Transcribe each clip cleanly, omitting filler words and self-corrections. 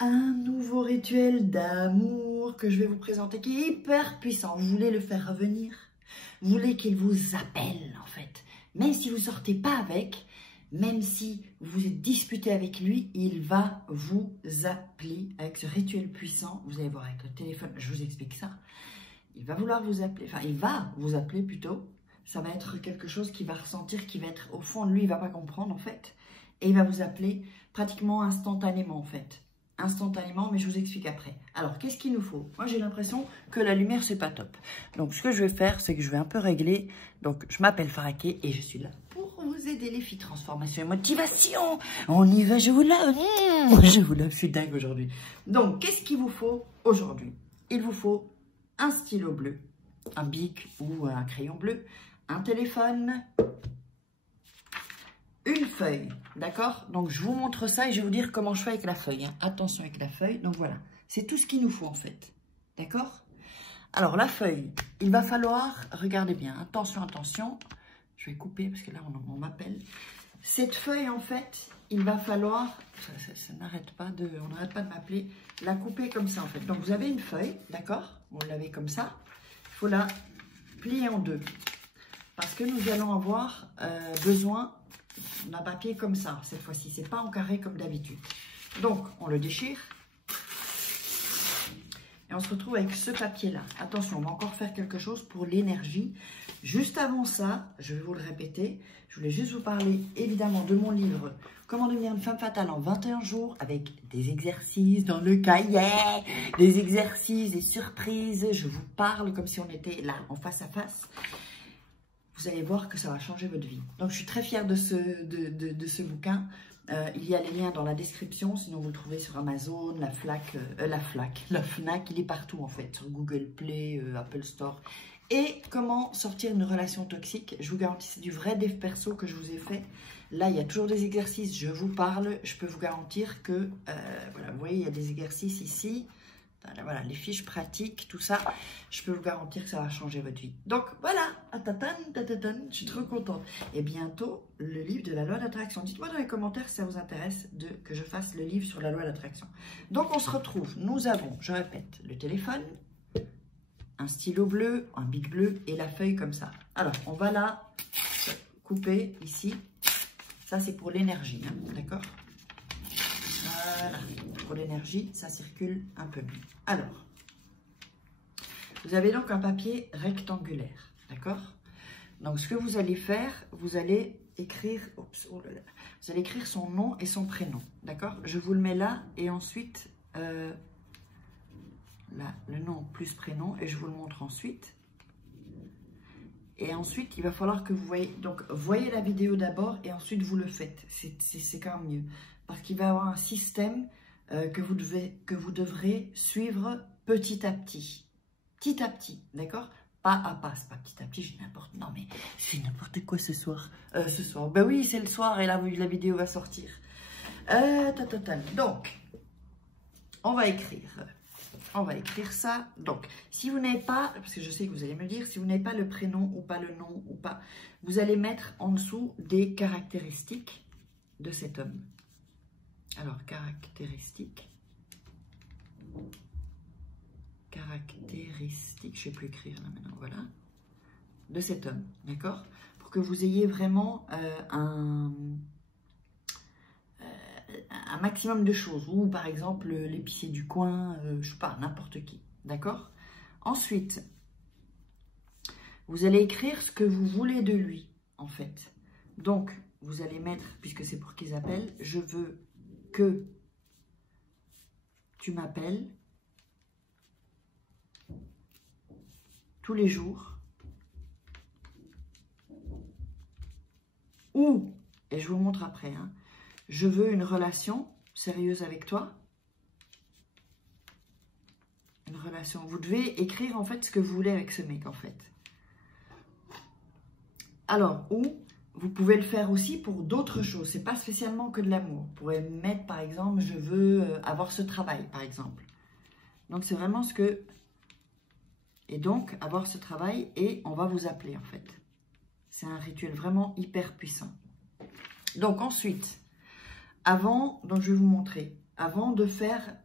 un nouveau rituel d'amour que je vais vous présenter qui est hyper puissant. Vous voulez le faire revenir? Vous voulez qu'il vous appelle en fait? Même si vous ne sortez pas avec, même si vous êtes disputé avec lui, il va vous appeler avec ce rituel puissant. Vous allez voir avec le téléphone, je vous explique ça. Il va vouloir vous appeler, enfin il va vous appeler plutôt. Ça va être quelque chose qu'il va ressentir, qui va être au fond de lui, il ne va pas comprendre en fait. Et il va vous appeler pratiquement instantanément en fait. Instantanément, mais je vous explique après. Alors, qu'est-ce qu'il nous faut? Moi, j'ai l'impression que la lumière, c'est pas top. Donc, ce que je vais faire, c'est que je vais un peu régler. Donc, je m'appelle Faraké et je suis là pour vous aider les filles. Transformation et motivation. On y va, je vous lave. Je vous lave, je suis dingue aujourd'hui. Donc, qu'est-ce qu'il vous faut aujourd'hui? Il vous faut un stylo bleu, un bic ou un crayon bleu, un téléphone, une feuille, d'accord? Donc, je vous montre ça et je vais vous dire comment je fais avec la feuille. Hein. Attention avec la feuille. Donc, voilà. C'est tout ce qu'il nous faut, en fait. D'accord? Alors, la feuille, il va falloir... Regardez bien. Attention, attention. Je vais couper parce que là, on m'appelle. Cette feuille, en fait, il va falloir... Ça n'arrête pas de... On n'arrête pas de m'appeler. La couper comme ça, en fait. Donc, vous avez une feuille, d'accord? Vous l'avez comme ça. Il faut la plier en deux. Parce que nous allons avoir besoin... d'un papier comme ça, cette fois-ci. C'est pas en carré comme d'habitude. Donc, on le déchire. Et on se retrouve avec ce papier-là. Attention, on va encore faire quelque chose pour l'énergie. Juste avant ça, je vais vous le répéter, je voulais juste vous parler, évidemment, de mon livre « Comment devenir une femme fatale en 21 jours » avec des exercices dans le cahier, des exercices, des surprises. Je vous parle comme si on était là, en face à face. Vous allez voir que ça va changer votre vie. Donc, je suis très fière de ce bouquin. Il y a les liens dans la description. Sinon, vous le trouvez sur Amazon, la Fnac. Il est partout, en fait. Sur Google Play, Apple Store. Et comment sortir d'une relation toxique. Je vous garantis, c'est du vrai dev perso que je vous ai fait. Là, il y a toujours des exercices. Je vous parle. Je peux vous garantir que... voilà, vous voyez, il y a des exercices ici. Voilà, les fiches pratiques, tout ça, je peux vous garantir que ça va changer votre vie. Donc voilà, je suis trop contente. Et bientôt, le livre de la loi d'attraction. Dites-moi dans les commentaires si ça vous intéresse que je fasse le livre sur la loi d'attraction. Donc on se retrouve, nous avons, je répète, le téléphone, un stylo bleu, un bic bleu et la feuille comme ça. Alors, on va la couper ici. Ça, c'est pour l'énergie, hein, d'accord ? Voilà, pour l'énergie, ça circule un peu mieux. Alors, vous avez donc un papier rectangulaire, d'accord? Donc, ce que vous allez faire, vous allez écrire, vous allez écrire son nom et son prénom, d'accord? Je vous le mets là et ensuite, là, le nom plus prénom et je vous le montre ensuite. Et ensuite, il va falloir que vous voyez, donc voyez la vidéo d'abord et ensuite vous le faites. C'est quand même mieux. Parce qu'il va y avoir un système que vous devrez suivre petit à petit. Petit à petit, d'accord? Pas à pas, c'est pas petit à petit, j'ai n'importe... Non mais, c'est n'importe quoi ce soir. Ben oui, c'est le soir et là, la vidéo va sortir. Donc, on va écrire ça. Donc, si vous n'avez pas, parce que je sais que vous allez me dire, si vous n'avez pas le prénom ou pas le nom ou pas, vous allez mettre en dessous des caractéristiques de cet homme. Alors, caractéristiques, je ne sais plus écrire là maintenant, voilà, de cet homme, d'accord? Pour que vous ayez vraiment un maximum de choses, ou par exemple l'épicier du coin, je sais pas, n'importe qui, d'accord? Ensuite, vous allez écrire ce que vous voulez de lui, en fait. Donc, vous allez mettre, puisque c'est pour qu'ils appellent, je veux que tu m'appelles tous les jours ou, et je vous montre après, hein, je veux une relation sérieuse avec toi. Une relation. Vous devez écrire en fait ce que vous voulez avec ce mec en fait. Alors, ou vous pouvez le faire aussi pour d'autres choses. C'est pas spécialement que de l'amour. Vous pourrez mettre par exemple, je veux avoir ce travail par exemple. Donc c'est vraiment ce que... Et donc avoir ce travail et on va vous appeler en fait. C'est un rituel vraiment hyper puissant. Donc ensuite, donc je vais vous montrer. Avant de faire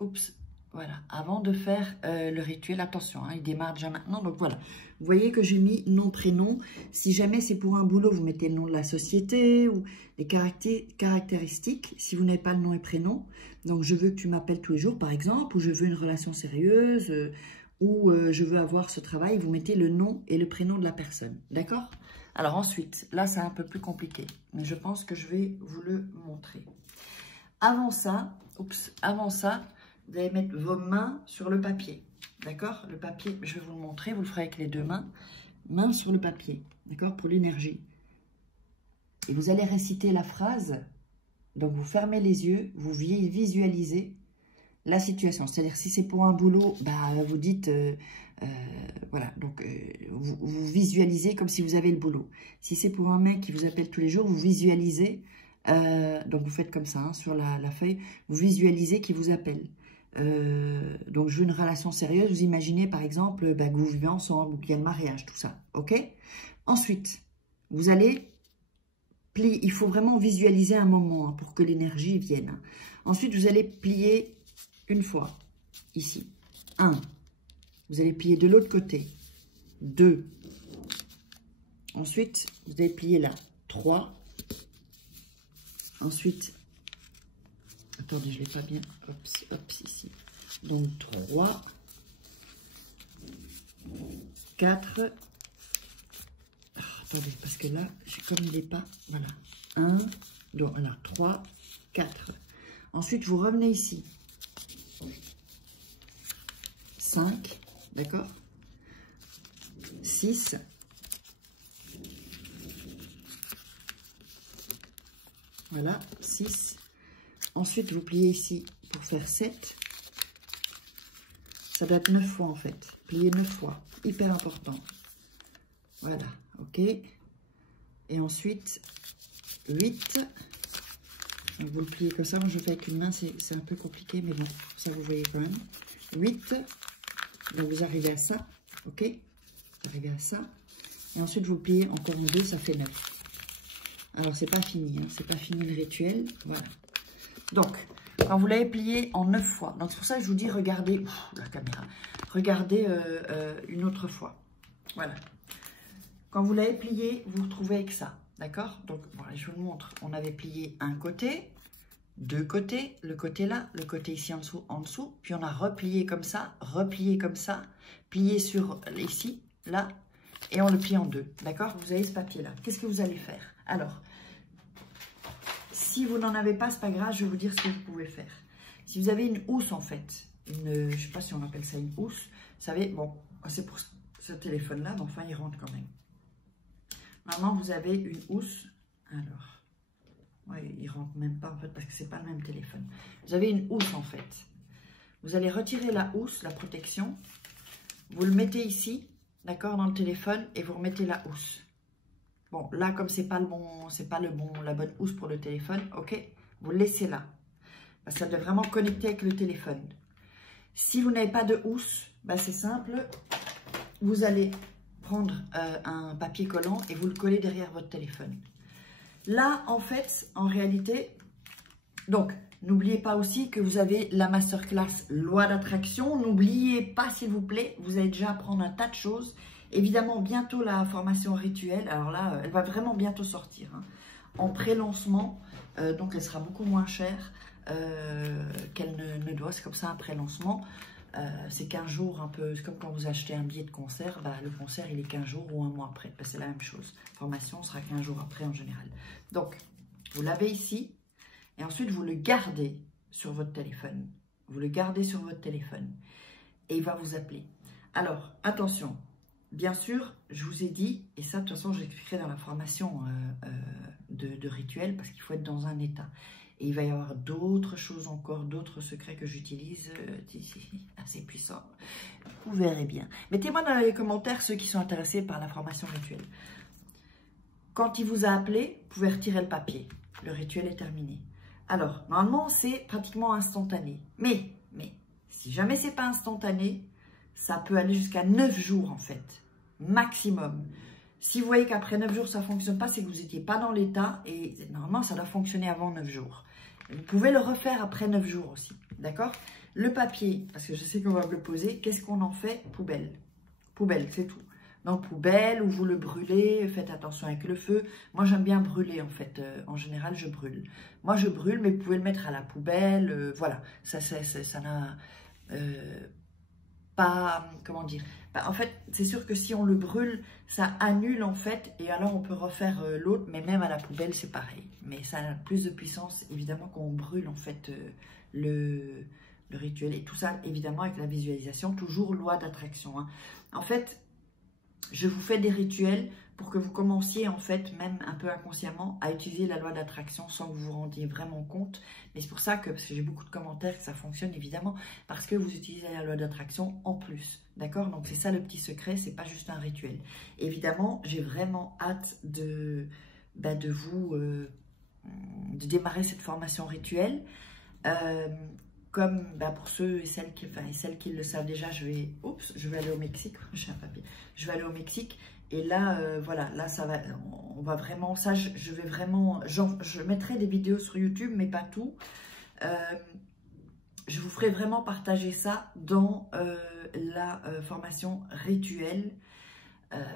oups, voilà, avant de faire le rituel, attention, hein, il démarre déjà maintenant, donc voilà. Vous voyez que j'ai mis nom, prénom. Si jamais c'est pour un boulot, vous mettez le nom de la société ou les caractéristiques, si vous n'avez pas le nom et prénom. Donc, je veux que tu m'appelles tous les jours, par exemple, ou je veux une relation sérieuse, ou je veux avoir ce travail. Vous mettez le nom et le prénom de la personne, d'accord? Alors ensuite, là, c'est un peu plus compliqué, mais je pense que je vais vous le montrer. Avant ça, vous allez mettre vos mains sur le papier. D'accord? Le papier, je vais vous le montrer. Vous le ferez avec les deux mains. Mains sur le papier. D'accord? Pour l'énergie. Et vous allez réciter la phrase. Donc, vous fermez les yeux. Vous visualisez la situation. C'est-à-dire, si c'est pour un boulot, bah, vous dites... voilà. Donc, vous visualisez comme si vous avez le boulot. Si c'est pour un mec qui vous appelle tous les jours, vous visualisez... donc, vous faites comme ça, hein, sur la feuille. Vous visualisez qui vous appelle. Donc, je veux une relation sérieuse. Vous imaginez, par exemple, que vous vivez ensemble ou qu'il y a le mariage, tout ça. OK? Ensuite, vous allez plier. Il faut vraiment visualiser un moment, hein, pour que l'énergie vienne. Ensuite, vous allez plier une fois, ici. 1. Vous allez plier de l'autre côté. 2. Ensuite, vous allez plier là. 3. Ensuite, attendez, je ne l'ai pas bien. Hop, ici. Donc, 3, 4. Attendez, parce que là, comme il n'est pas. Voilà. 1, 2, voilà. 3, 4. Ensuite, vous revenez ici. 5. D'accord? 6. Voilà. 6. Ensuite, vous pliez ici pour faire 7. Ça doit être 9 fois en fait. Pliez 9 fois. Hyper important. Voilà. OK. Et ensuite, 8. Donc, vous le pliez comme ça. Moi, je fais avec une main. C'est un peu compliqué. Mais bon, ça, vous voyez quand même. 8. Donc, vous arrivez à ça. OK. Vous arrivez à ça. Et ensuite, vous pliez encore en 2. Ça fait 9. Alors, c'est pas fini. Hein. C'est pas fini le rituel. Voilà. Donc, quand vous l'avez plié en 9 fois, donc c'est pour ça que je vous dis, regardez, la caméra, regardez une autre fois. Voilà. Quand vous l'avez plié, vous vous retrouvez avec ça, d'accord? Donc, voilà, je vous le montre. On avait plié un côté, deux côtés, le côté là, le côté ici en dessous, puis on a replié comme ça, plié sur ici, là, et on le plie en 2, d'accord? Vous avez ce papier-là. Qu'est-ce que vous allez faire? Alors, si vous n'en avez pas, c'est pas grave, je vais vous dire ce que vous pouvez faire. Si vous avez une housse, en fait, je ne sais pas si on appelle ça une housse, vous savez, bon, c'est pour ce téléphone-là, mais enfin, il rentre quand même. Maintenant, vous avez une housse, alors, ouais, il rentre même pas, en fait, parce que c'est pas le même téléphone. Vous avez une housse, en fait. Vous allez retirer la housse, la protection, vous le mettez ici, d'accord, dans le téléphone, et vous remettez la housse. Bon, là, comme c'est pas la bonne housse pour le téléphone, ok, vous le laissez là. Parce que ça doit vraiment connecter avec le téléphone. Si vous n'avez pas de housse, bah, c'est simple. Vous allez prendre un papier collant et vous le collez derrière votre téléphone. Là, en fait, en réalité, donc, n'oubliez pas aussi que vous avez la masterclass loi d'attraction. N'oubliez pas, s'il vous plaît, vous allez déjà apprendre un tas de choses. Évidemment, bientôt la formation rituelle. Alors là, elle va vraiment bientôt sortir. Hein, en pré-lancement, donc elle sera beaucoup moins chère qu'elle ne doit. C'est comme ça, un pré-lancement. C'est 15 jours, un peu. C'est comme quand vous achetez un billet de concert. Bah, le concert, il est 15 jours ou un mois après. Bah, c'est la même chose. La formation sera 15 jours après en général. Donc, vous l'avez ici. Et ensuite, vous le gardez sur votre téléphone. Vous le gardez sur votre téléphone. Et il va vous appeler. Alors, attention. Bien sûr, je vous ai dit, et ça, de toute façon, je l'expliquerai dans la formation de rituel, parce qu'il faut être dans un état. Et il va y avoir d'autres choses encore, d'autres secrets que j'utilise, assez puissants. Vous verrez bien. Mettez-moi dans les commentaires ceux qui sont intéressés par la formation rituelle. Quand il vous a appelé, vous pouvez retirer le papier. Le rituel est terminé. Alors, normalement, c'est pratiquement instantané. Mais, si jamais c'est pas instantané, ça peut aller jusqu'à 9 jours, en fait, maximum. Si vous voyez qu'après 9 jours, ça ne fonctionne pas, c'est que vous n'étiez pas dans l'état. Et normalement, ça doit fonctionner avant 9 jours. Vous pouvez le refaire après 9 jours aussi, d'accord? Le papier, parce que je sais qu'on va me le poser, qu'est-ce qu'on en fait? Poubelle. Poubelle, c'est tout. Donc poubelle, ou vous le brûlez, faites attention avec le feu. Moi j'aime bien brûler en fait, en général je brûle. Moi je brûle, mais vous pouvez le mettre à la poubelle, voilà. Ça n'a pas, comment dire, en fait c'est sûr que si on le brûle, ça annule en fait, et alors on peut refaire l'autre, mais même à la poubelle c'est pareil. Mais ça a plus de puissance évidemment quand on brûle en fait le rituel, et tout ça évidemment avec la visualisation, toujours loi d'attraction, hein. En fait, je vous fais des rituels pour que vous commenciez en fait, même un peu inconsciemment, à utiliser la loi d'attraction sans que vous vous rendiez vraiment compte. Mais c'est pour ça que, parce que j'ai beaucoup de commentaires, que ça fonctionne évidemment, parce que vous utilisez la loi d'attraction en plus. D'accord? Donc c'est ça le petit secret, c'est pas juste un rituel. Évidemment, j'ai vraiment hâte de démarrer cette formation rituelle. Comme pour ceux et celles qui le savent déjà, je vais aller au Mexique. J'ai un papier. Je vais aller au Mexique. Et là, voilà, là, ça va, on va vraiment, ça, je vais vraiment, je mettrai des vidéos sur YouTube, mais pas tout. Je vous ferai vraiment partager ça dans la formation rituelle.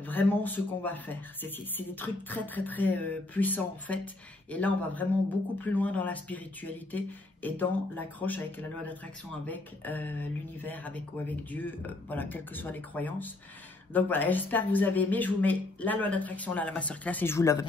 Vraiment ce qu'on va faire. C'est des trucs très puissants en fait. Et là, on va vraiment beaucoup plus loin dans la spiritualité et dans l'accroche avec la loi d'attraction, avec l'univers, avec Dieu, voilà, quelles que soient les croyances. Donc voilà, j'espère que vous avez aimé. Je vous mets la loi d'attraction là, la masterclass, et je vous love.